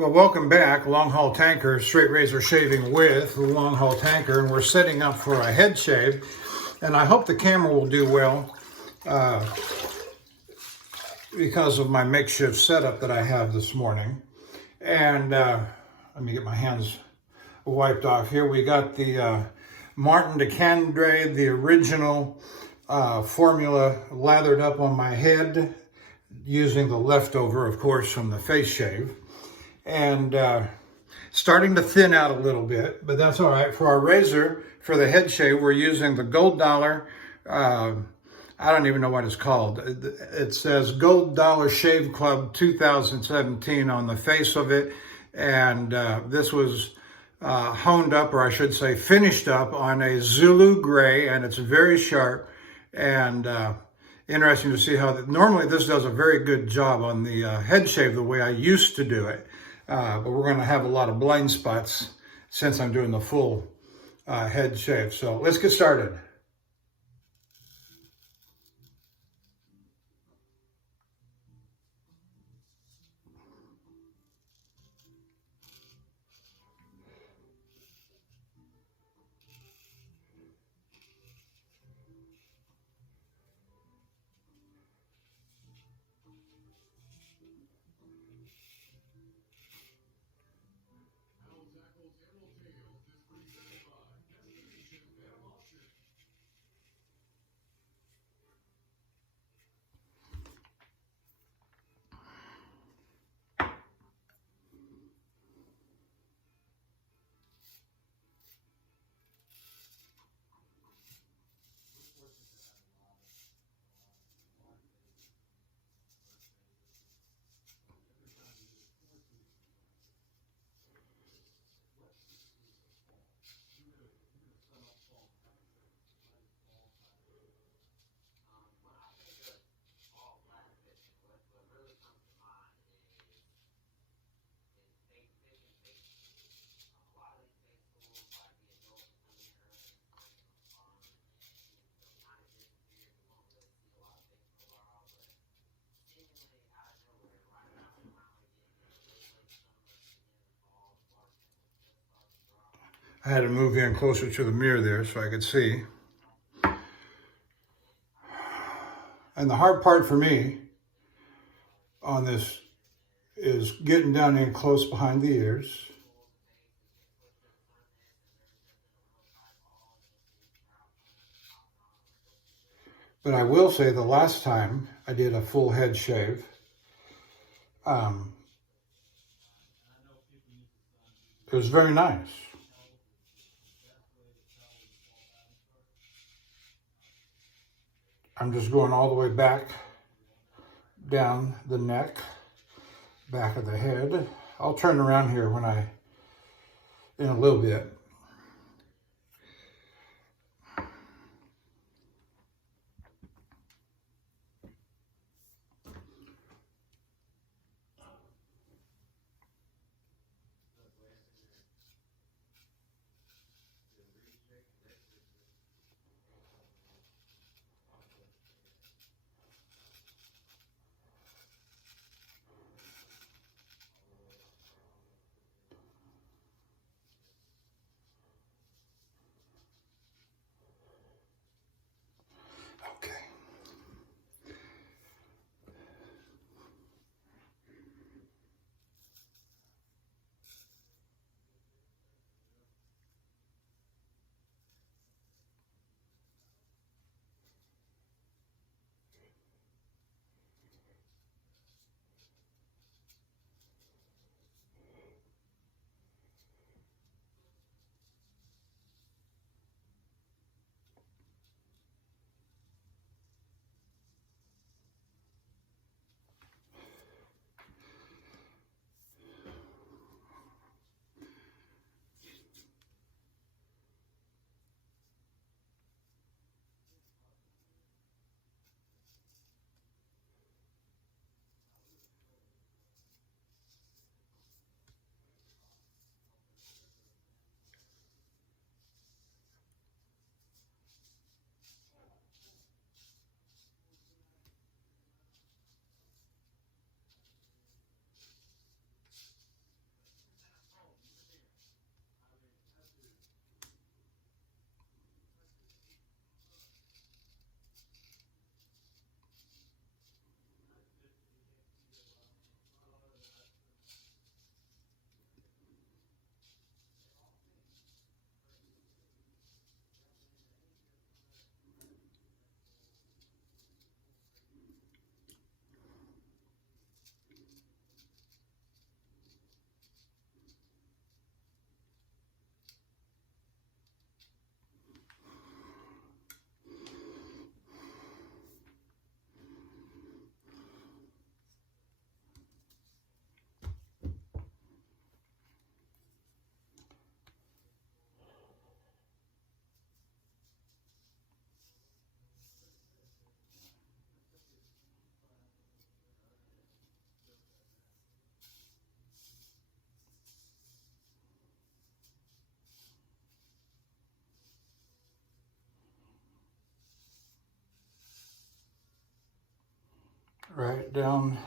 Well, welcome back. Longhaultanker, straight razor shaving with Longhaultanker, and we're setting up for a head shave. And I hope the camera will do well because of my makeshift setup that I have this morning. And let me get my hands wiped off here. We got the Martin de Candre, the original formula, lathered up on my head using the leftover, of course, from the face shave. And starting to thin out a little bit, but that's all right. For our razor, for the head shave, we're using the Gold Dollar. I don't even know what it's called. It says Gold Dollar Shave Club 2017 on the face of it. And this was honed up, or I should say finished up, on a Zulu gray, and it's very sharp. And interesting to see how normally this does a very good job on the head shave the way I used to do it. But we're going to have a lot of blind spots since I'm doing the full head shave. So let's get started. I had to move in closer to the mirror there so I could see. And the hard part for me on this is getting down in close behind the ears. But I will say the last time I did a full head shave, it was very nice. I'm just going all the way back down the neck, back of the head. I'll turn around here in a little bit. right down.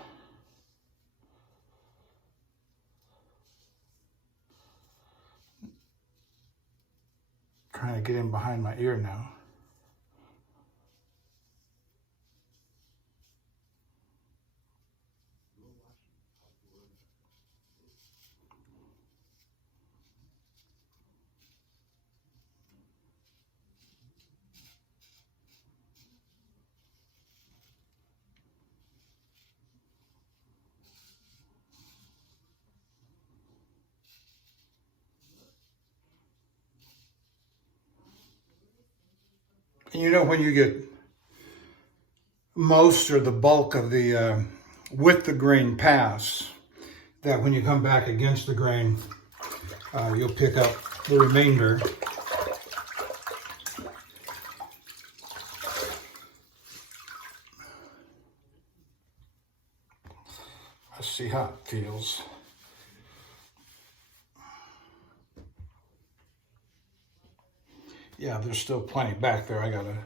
Trying to get in behind my ear now. And you know, when you get most or the bulk of the with the grain pass, that when you come back against the grain, you'll pick up the remainder. Let's see how it feels. Yeah, there's still plenty back there I gotta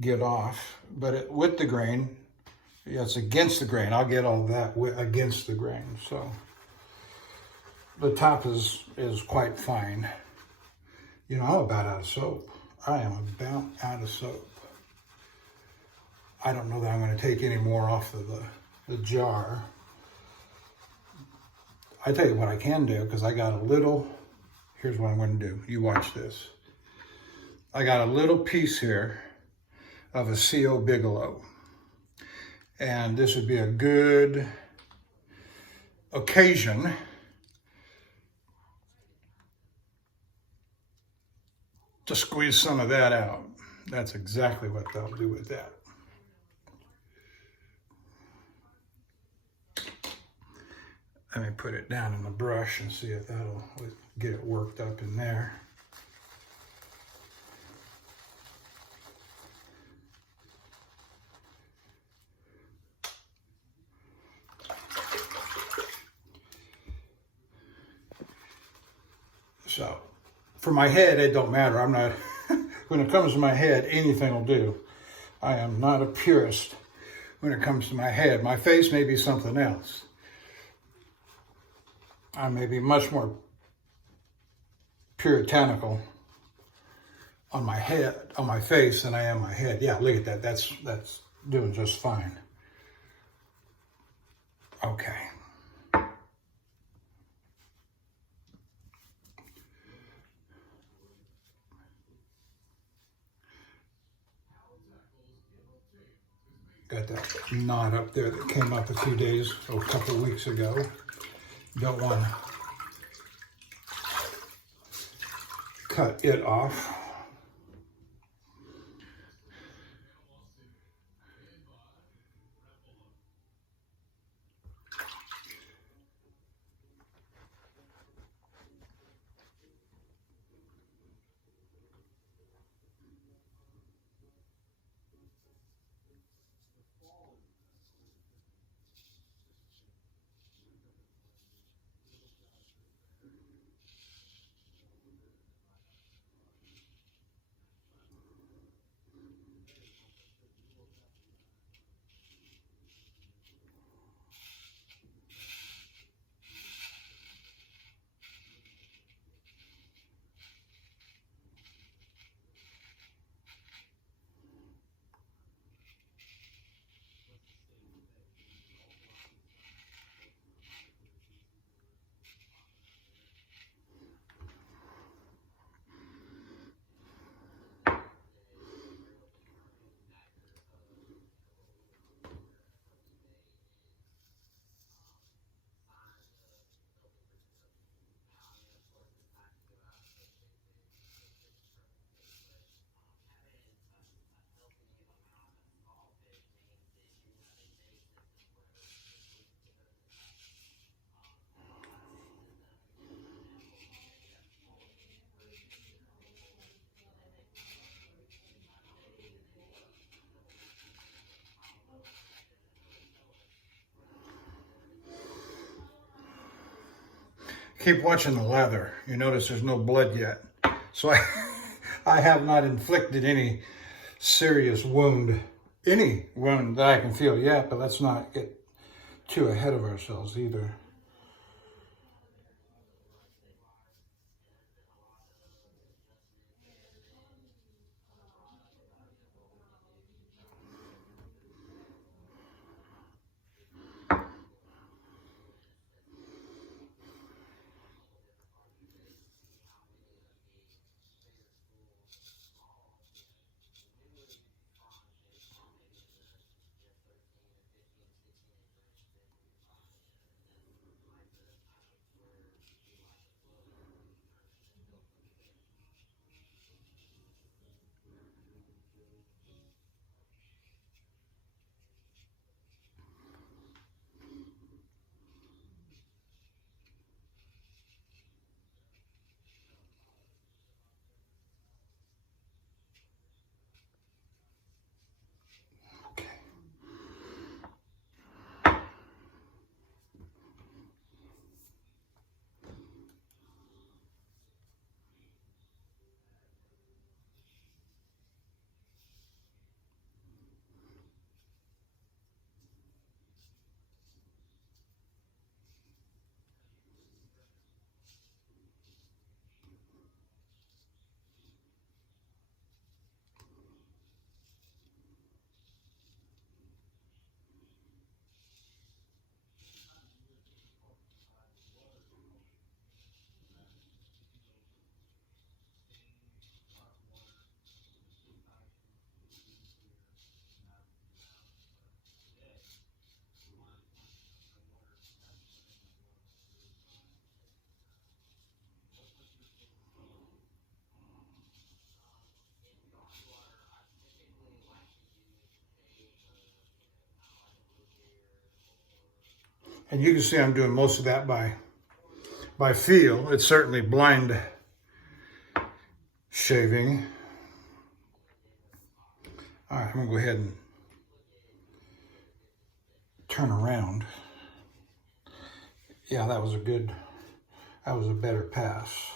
get off, but with the grain, yeah, it's against the grain. I'll get all that against the grain. So the top is quite fine. You know, I'm about out of soap. I am about out of soap. I don't know that I'm going to take any more off of the jar. I tell you what I can do, because I got a little, here's what I'm going to do. You watch this. I got a little piece here of a C.O. Bigelow. And this would be a good occasion to squeeze some of that out. That's exactly what they'll do with that. Let me put it down in the brush and see if that'll get it worked up in there. So, for my head, it don't matter. I'm not, when it comes to my head, anything will do. I am not a purist when it comes to my head. My face may be something else. I may be much more puritanical on my head, on my face, than I am my head. Yeah, look at that. That's doing just fine. Okay. Got that knot up there that came up a couple of weeks ago. Don't want to cut it off. Keep watching the leather. You notice there's no blood yet. So I have not inflicted any serious wound any one that I can feel yet, but let's not get too ahead of ourselves either. Okay. And you can see I'm doing most of that by feel. It's certainly blind shaving. All right, I'm gonna go ahead and turn around. Yeah, that was a better pass.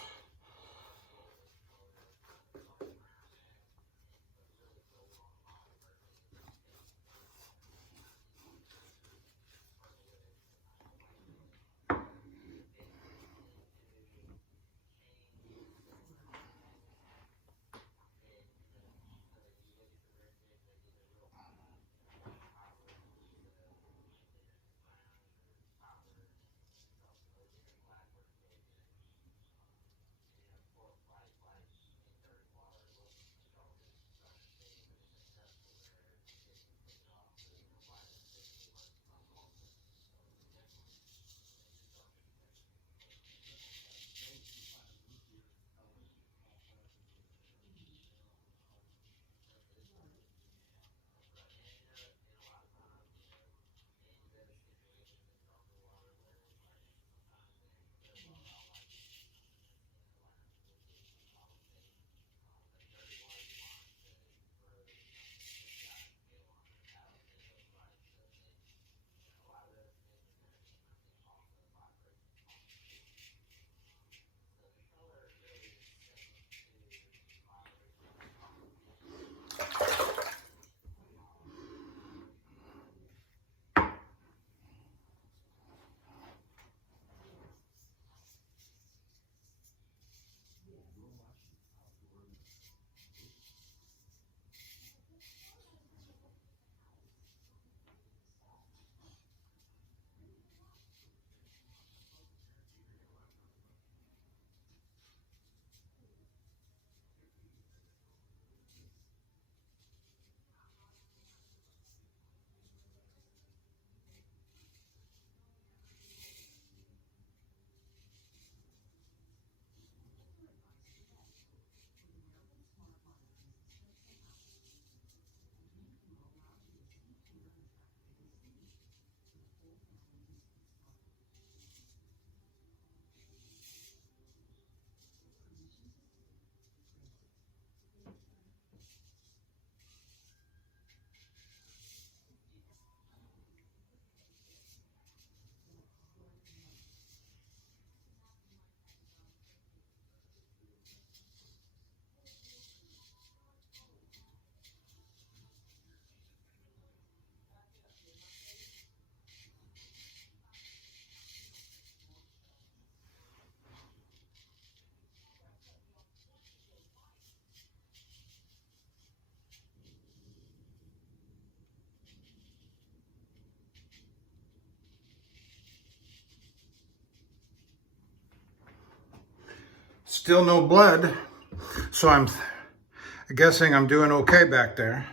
Still no blood, so I'm guessing I'm doing okay back there.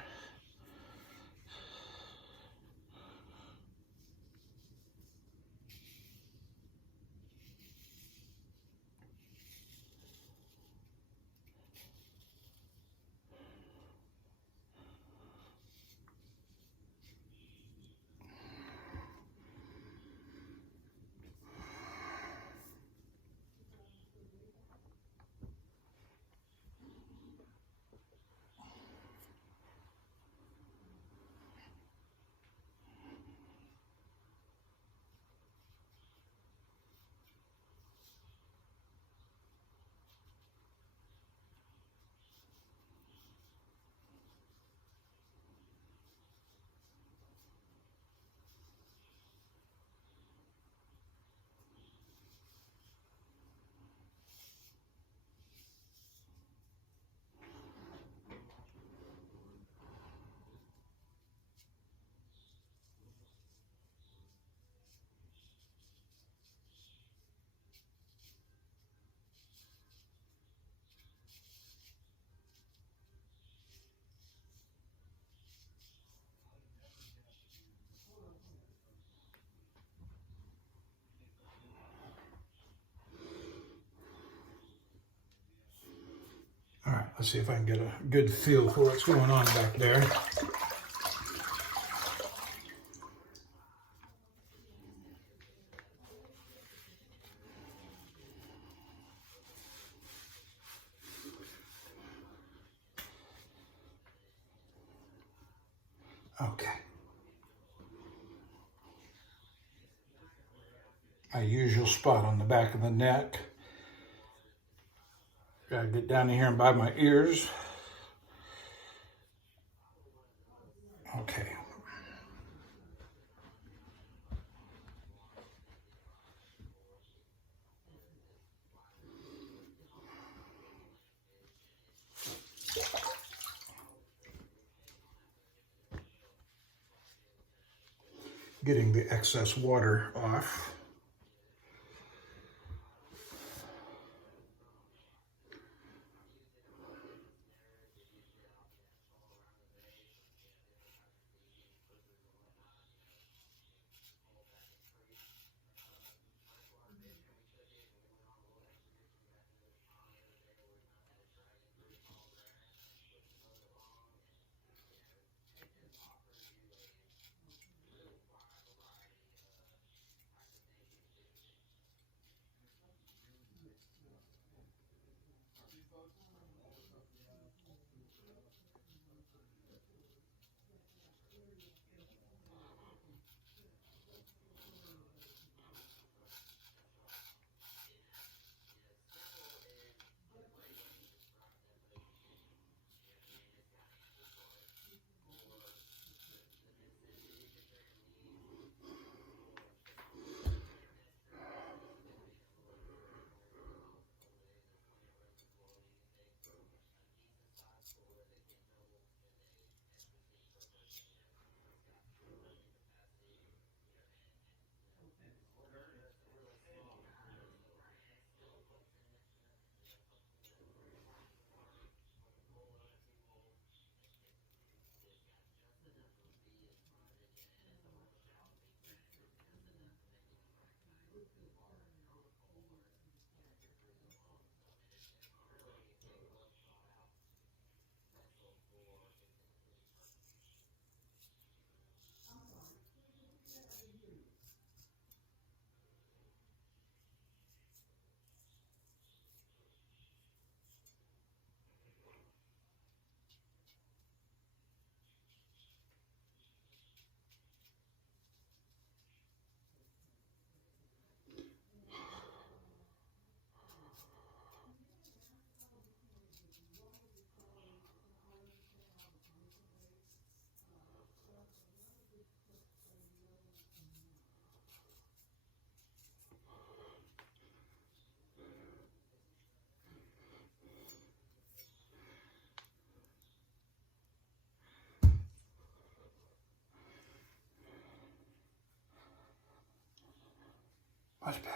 All right, let's see if I can get a good feel for what's going on back there. Okay. My usual spot on the back of the neck. Gotta get down in here and by my ears. Okay. Getting the excess water off. Much better.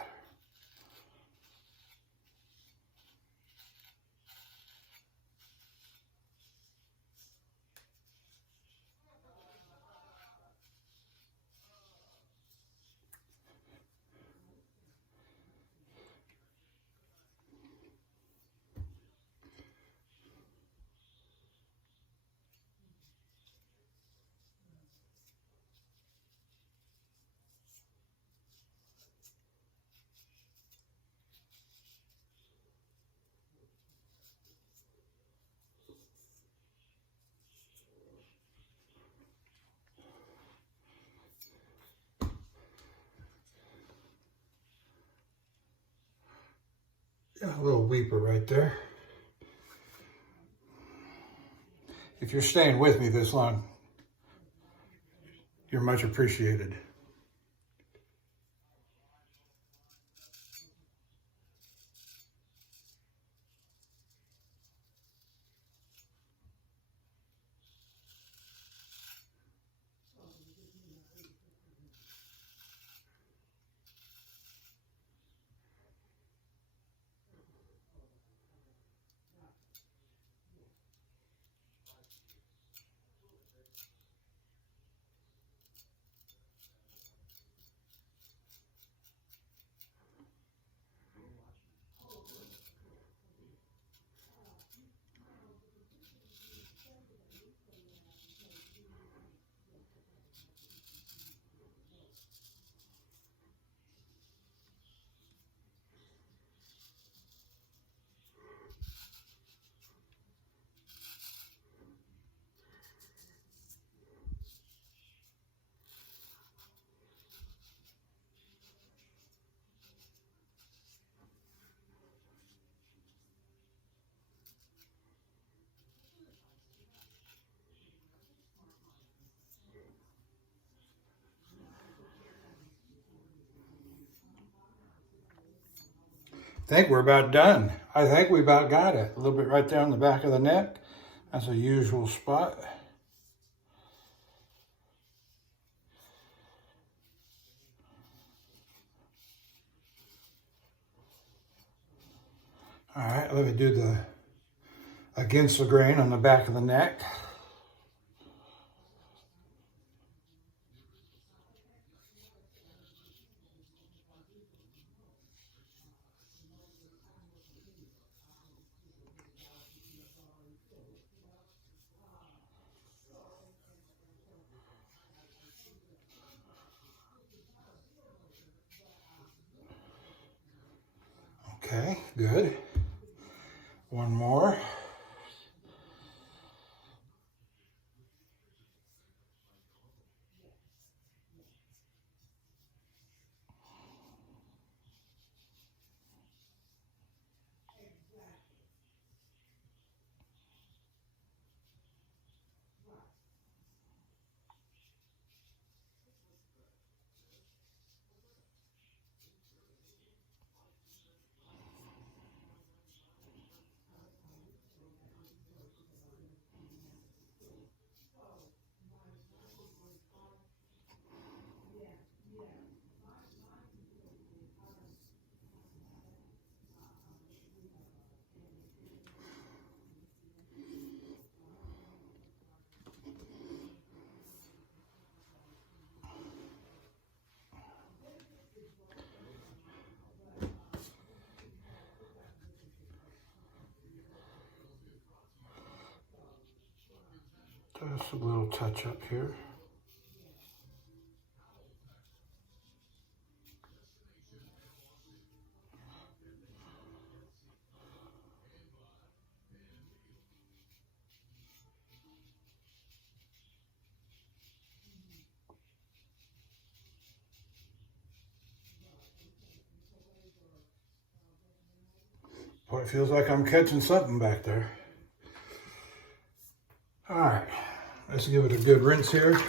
A little weeper right there. If you're staying with me this long, you're much appreciated. I think we're about done. I think we about got it. A little bit right there on the back of the neck. That's a usual spot. All right, let me do the against the grain on the back of the neck. Okay, good. One more. Just a little touch up here. Boy, it feels like I'm catching something back there. All right, let's give it a good rinse here.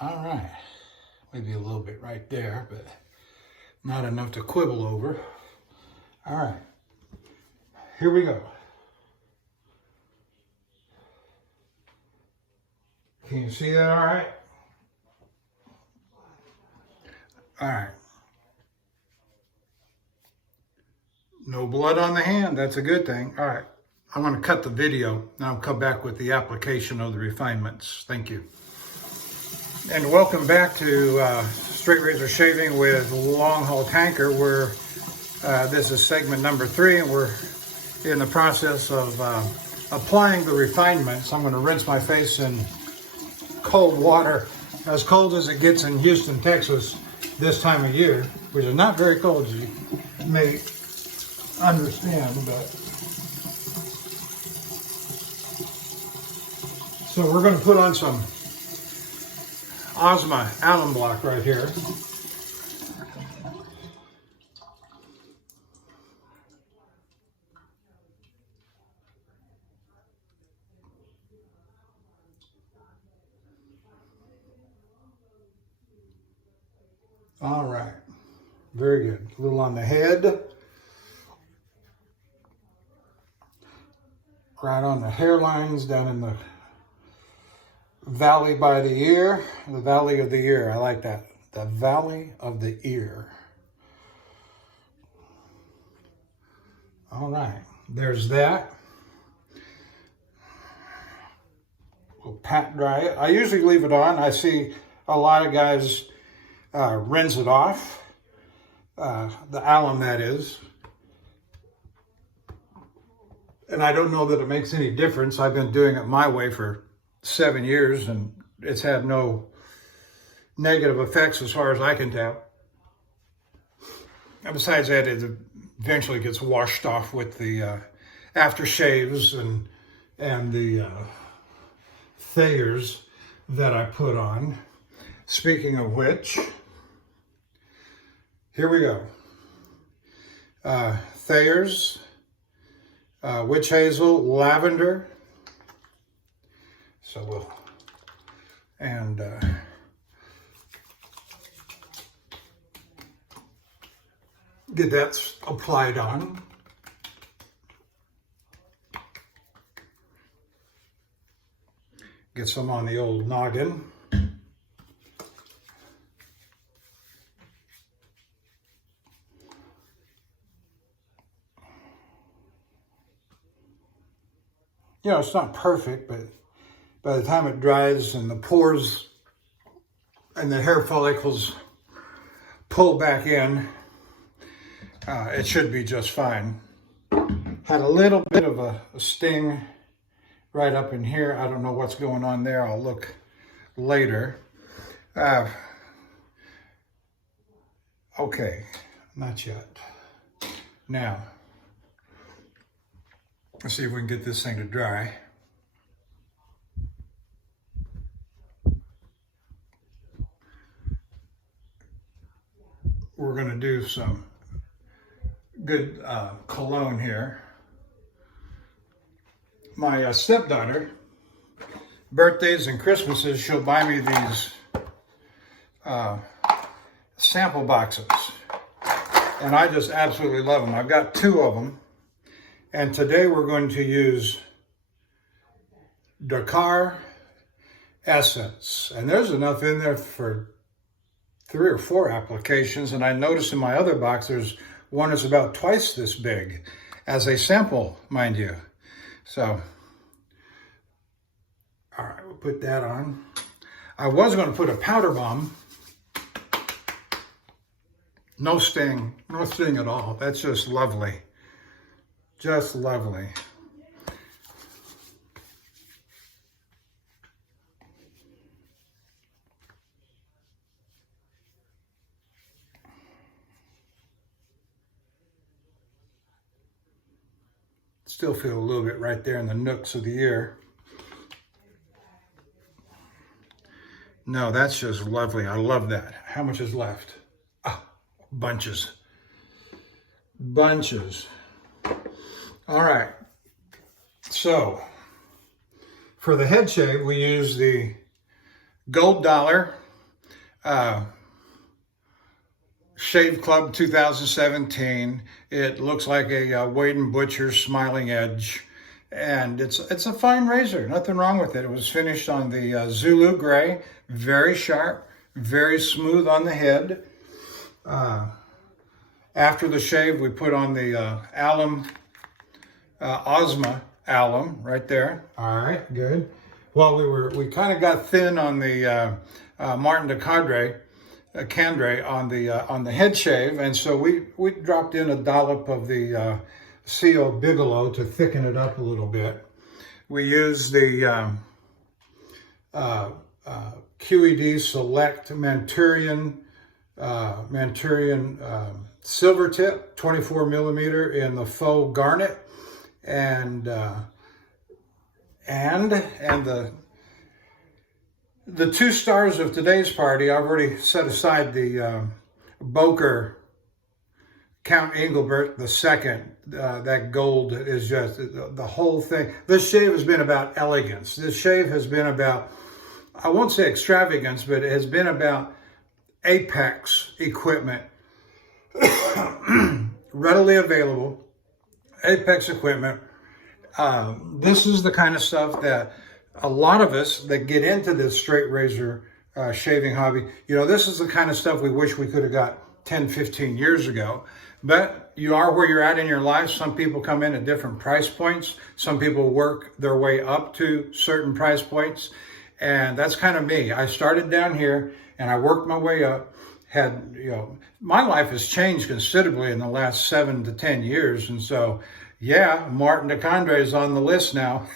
All right, maybe a little bit right there, but not enough to quibble over. All right, here we go. Can you see that all right? All right. No blood on the hand, that's a good thing. All right, I'm gonna cut the video, and I'll come back with the application of the refinements. Thank you. And welcome back to Straight Razor Shaving with Longhaultanker, where this is segment number 3, and we're in the process of applying the refinements. I'm going to rinse my face in cold water, as cold as it gets in Houston, Texas this time of year, which is not very cold, as you may understand. But so we're going to put on some Ozma alum block right here. All right, very good. A little on the head, right on the hairlines, down in the valley by the ear, the valley of the ear. I like that. The valley of the ear. All right, there's that. We'll pat dry it. I usually leave it on. I see a lot of guys rinse it off, the alum that is. And I don't know that it makes any difference. I've been doing it my way for 7 years and it's had no negative effects as far as I can tell. And besides that, it eventually gets washed off with the aftershaves and the Thayers that I put on. Speaking of which, here we go. Thayers, witch hazel, lavender. So we'll, and get that applied on. Get some on the old noggin. You know, it's not perfect, but by the time it dries and the pores and the hair follicles pull back in, it should be just fine. Had a little bit of a sting right up in here. I don't know what's going on there. I'll look later. Okay, not yet. Now, let's see if we can get this thing to dry. We're going to do some good cologne here. My stepdaughter, birthdays and Christmases, she'll buy me these sample boxes. And I just absolutely love them. I've got 2 of them. And today we're going to use Dakar Essence. And there's enough in there for 3 or 4 applications. And I noticed in my other box, there's one that's about twice this big as a sample, mind you. So, all right, we'll put that on. I was going to put a powder bomb. No sting at all. That's just lovely. Just lovely. Still feel a little bit right there in the nooks of the ear. No, that's just lovely. I love that. How much is left? Oh, bunches. Bunches. All right. So, for the head shave, we use the Gold Dollar Shave Club 2017. It looks like a Wade & Butcher Smiling Edge. And it's a fine razor, nothing wrong with it. It was finished on the Zulu Gray, very sharp, very smooth on the head. After the shave, we put on the alum, Ozma alum right there. All right, good. Well, we kind of got thin on the Martin de Candre on the head shave, and so we dropped in a dollop of the CO Bigelow to thicken it up a little bit. We use the QED Select Manchurian silver tip, 24 millimeter in the faux garnet, and the 2 stars of today's party. I've already set aside the Boker Count Engelbert II. That gold is just the whole thing. This shave has been about elegance. This shave has been about, I won't say extravagance, but it has been about apex equipment. Readily available apex equipment. This is the kind of stuff that a lot of us that get into this straight razor shaving hobby, this is the kind of stuff we wish we could have got 10, 15 years ago. But you are where you're at in your life. Some people come in at different price points. Some people work their way up to certain price points. And that's kind of me. I started down here and I worked my way up. My life has changed considerably in the last 7 to 10 years. And so, yeah, Martin DeCondre is on the list now.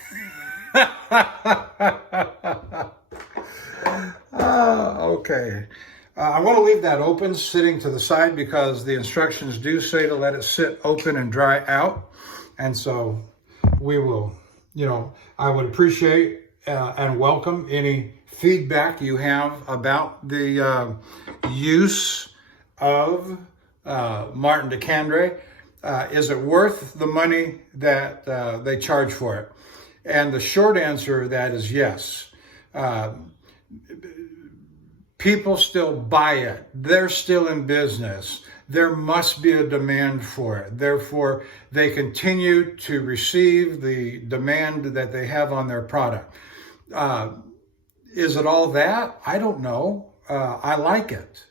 Okay. I want to leave that open, sitting to the side, because the instructions do say to let it sit open and dry out. And so we will, I would appreciate and welcome any feedback you have about the use of Martin DeCondre. Is it worth the money that they charge for it? And the short answer to that is yes. People still buy it. They're still in business. There must be a demand for it. Therefore, they continue to receive the demand that they have on their product. Is it all that? I don't know. I like it.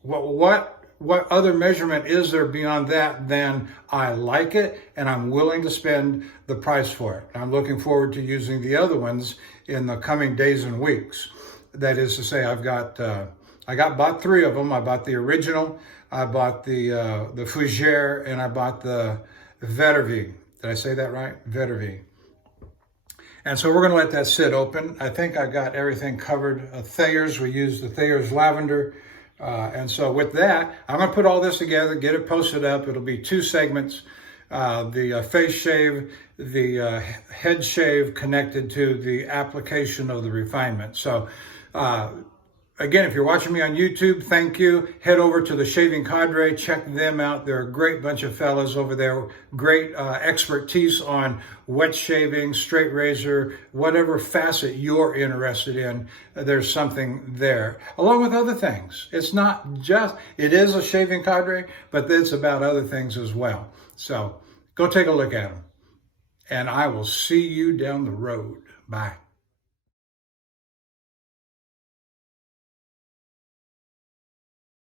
What other measurement is there beyond that than I like it and I'm willing to spend the price for it? I'm looking forward to using the other ones in the coming days and weeks. That is to say, I bought 3 of them. I bought the original, I bought the Fougere, and I bought the Vetervi. Did I say that right? Vetervi. And so we're going to let that sit open. I think I got everything covered. Thayer's, we used the Thayer's lavender. And so with that, I'm going to put all this together, get it posted up. It'll be 2 segments. The face shave, the head shave connected to the application of the refinement. So again, if you're watching me on YouTube, thank you. Head over to the Shaving Cadre, check them out. They're a great bunch of fellas over there. Great expertise on wet shaving, straight razor, whatever facet you're interested in, there's something there, along with other things. It's not just, it is a Shaving Cadre, but it's about other things as well. So go take a look at them. And I will see you down the road. Bye.